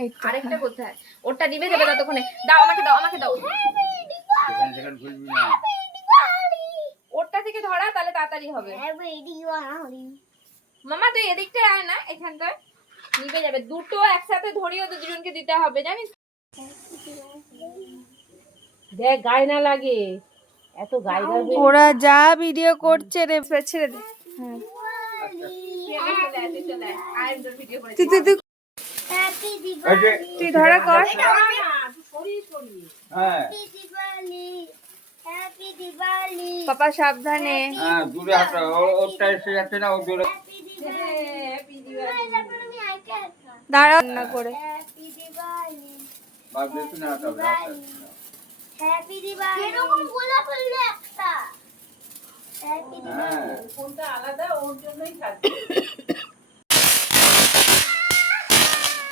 এই তো আরেকটা কোথায়? ওরটা নিভে যাবে ততক্ষণে। দাও আমাকে দাও, আমাকে দাও। ওরটা থেকে ধরা তাহলে তাড়াতাড়ি হবে। মামা তুই এদিকটায় আয় না, এখানটায় নিভে যাবে। দুটো একসাথে ধরিয়ে তো দুজনকে দিতে হবে জানিস। দেখ গায়ে না লাগে, এত গায়ে গায়ে ওরা যা ভিডিও করছে রে, ছেড়ে দে। হ্যাঁ তুই তুই তুই তুই ধরা কর। পাপা সাবধানে। দূরে হাঁটো, ওরটা এসে যাচ্ছে না, ও দূরে। দাঁড়া না করে। বাদ দিতে না হাঁটাবে, রাস্তায়। হ্যাপি দিওয়ালি এরকম গোলাপ হলো একটা হ্যাপি হ্যাঁ। কোনটা আলাদা ওর জন্যই থাকবে।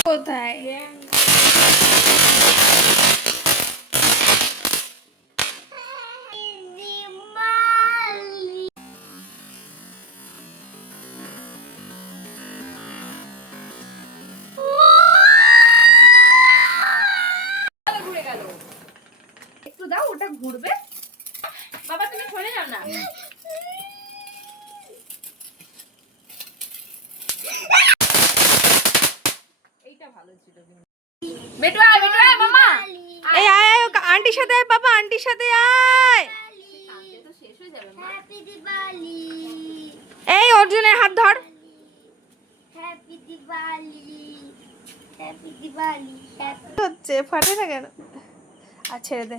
কোথায় দিওয়ালি ঘুরে গেল। একটু দাও, ওটা ঘুরবে। বাবা তুমি সরে যাও না। এইটা ভালো ছিল কিন্তু। বেটু আয় মামা। এই আয় আয় আন্টির সাথে আয়, পাপা আন্টির সাথে আয়। কাঁদলে তো শেষ হয়ে যাবে মা। হ্যাপি দিওয়ালি এই অর্জুনের হাত ধর। হ্যাপি দিওয়ালি হ্যাপি দিওয়ালি হচ্ছে ফাটে না কেন? আর ছেড়ে দে।